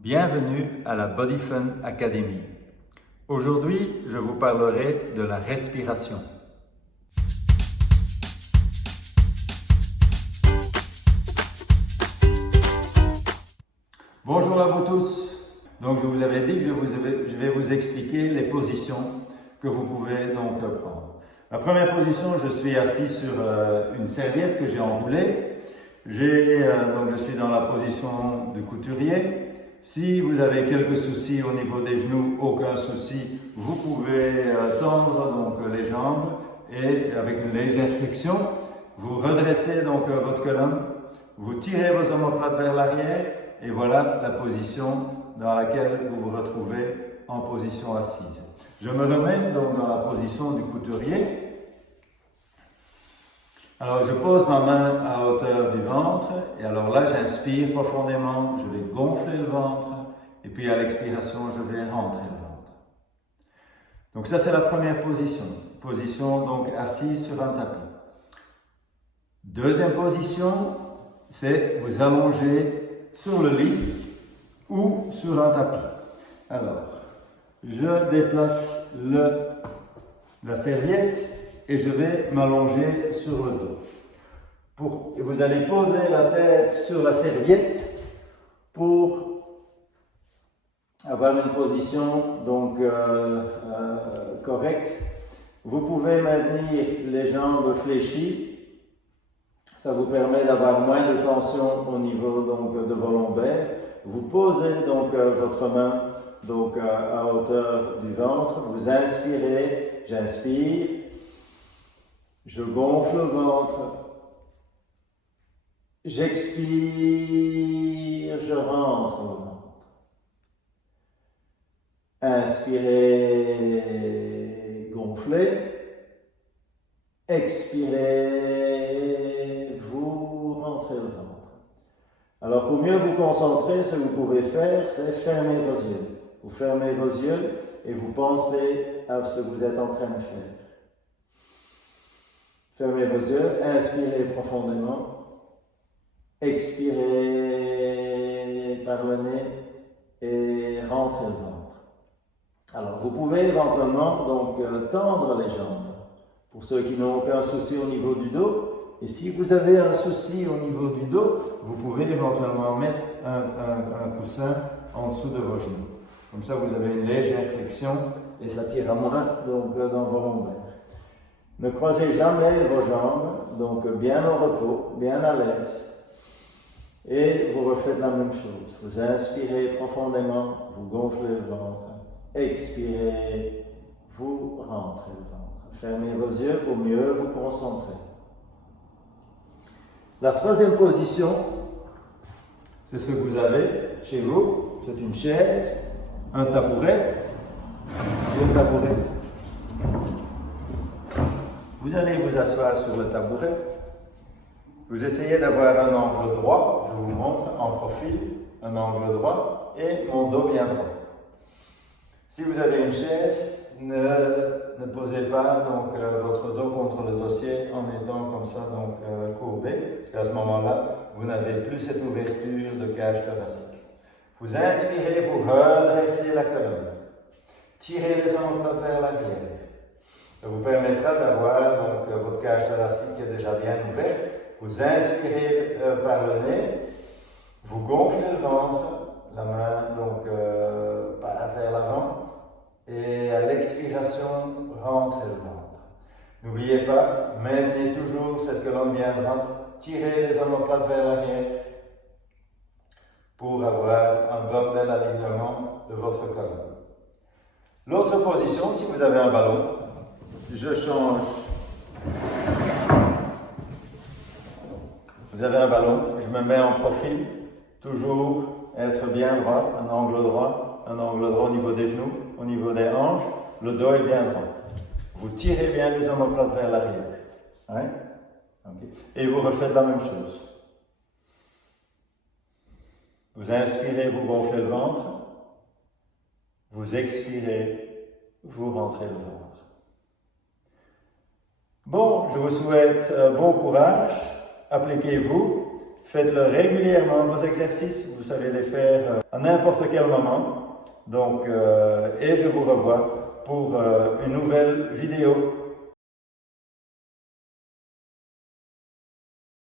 Bienvenue à la Body Fun Academy. Aujourd'hui, je vous parlerai de la respiration. Bonjour à vous tous. Donc, je vous avais dit que je vais vous expliquer les positions que vous pouvez donc prendre. La première position, je suis assis sur une serviette que j'ai enroulée. Je suis dans la position du couturier. Si vous avez quelques soucis au niveau des genoux, aucun souci, vous pouvez tendre donc les jambes et avec une légère flexion, vous redressez donc votre colonne, vous tirez vos omoplates vers l'arrière et voilà la position dans laquelle vous vous retrouvez en position assise. Je me remets donc dans la position du couturier. Alors, je pose ma main à hauteur du ventre et alors là, j'inspire profondément, je vais gonfler le ventre et puis à l'expiration, je vais rentrer le ventre. Donc ça, c'est la première position. Position donc assise sur un tapis. Deuxième position, c'est vous allonger sur le lit ou sur un tapis. Alors, je déplace la serviette et je vais m'allonger sur le dos. Vous allez poser la tête sur la serviette pour avoir une position donc correcte. Vous pouvez maintenir les jambes fléchies. Ça vous permet d'avoir moins de tension au niveau donc, de vos lombaires. Vous posez donc votre main donc, à hauteur du ventre. Vous inspirez, j'inspire. Je gonfle le ventre, j'expire, je rentre le ventre. Inspirez, gonflez, expirez, vous rentrez le ventre. Alors pour mieux vous concentrer, ce que vous pouvez faire, c'est fermer vos yeux. Vous fermez vos yeux et vous pensez à ce que vous êtes en train de faire. Fermez vos yeux, inspirez profondément, expirez par le nez et rentrez le ventre. Alors, vous pouvez éventuellement donc tendre les jambes pour ceux qui n'ont aucun souci au niveau du dos. Et si vous avez un souci au niveau du dos, vous pouvez éventuellement mettre un coussin en dessous de vos genoux. Comme ça, vous avez une légère flexion et ça tire à moins donc, dans vos lombaires. Ne croisez jamais vos jambes, donc bien au repos, bien à l'aise. Et vous refaites la même chose. Vous inspirez profondément, vous gonflez le ventre. Expirez, vous rentrez le ventre. Fermez vos yeux pour mieux vous concentrer. La troisième position, c'est ce que vous avez chez vous. C'est une chaise, un tabouret et un tabouret. Vous allez vous asseoir sur le tabouret. Vous essayez d'avoir un angle droit. Je vous montre en profil un angle droit et mon dos bien droit. Si vous avez une chaise, ne posez pas donc, votre dos contre le dossier en étant comme ça donc, courbé, parce qu'à ce moment-là, vous n'avez plus cette ouverture de cage thoracique. Vous inspirez, vous redressez la colonne. Tirez les omoplates vers l'arrière. Ça vous permettra d'avoir donc votre cage thoracique qui est déjà bien ouverte. Vous inspirez par le nez, vous gonflez le ventre, la main donc part vers l'avant et à l'expiration, rentrez le ventre. N'oubliez pas, maintenez toujours cette colonne bien droite, tirez les omoplates vers l'arrière pour avoir un bel alignement de votre colonne. L'autre position, si vous avez un ballon, je change. Vous avez un ballon, je me mets en profil, toujours être bien droit, un angle droit au niveau des genoux, au niveau des hanches, le dos est bien droit. Vous tirez bien les omoplates vers l'arrière. Hein? Okay. Et vous refaites la même chose. Vous inspirez, vous gonflez le ventre. Vous expirez, vous rentrez le ventre. Bon, je vous souhaite bon courage, appliquez-vous Faites-le régulièrement, vos exercices, vous savez les faire à n'importe quel moment. Donc, et je vous revois pour une nouvelle vidéo.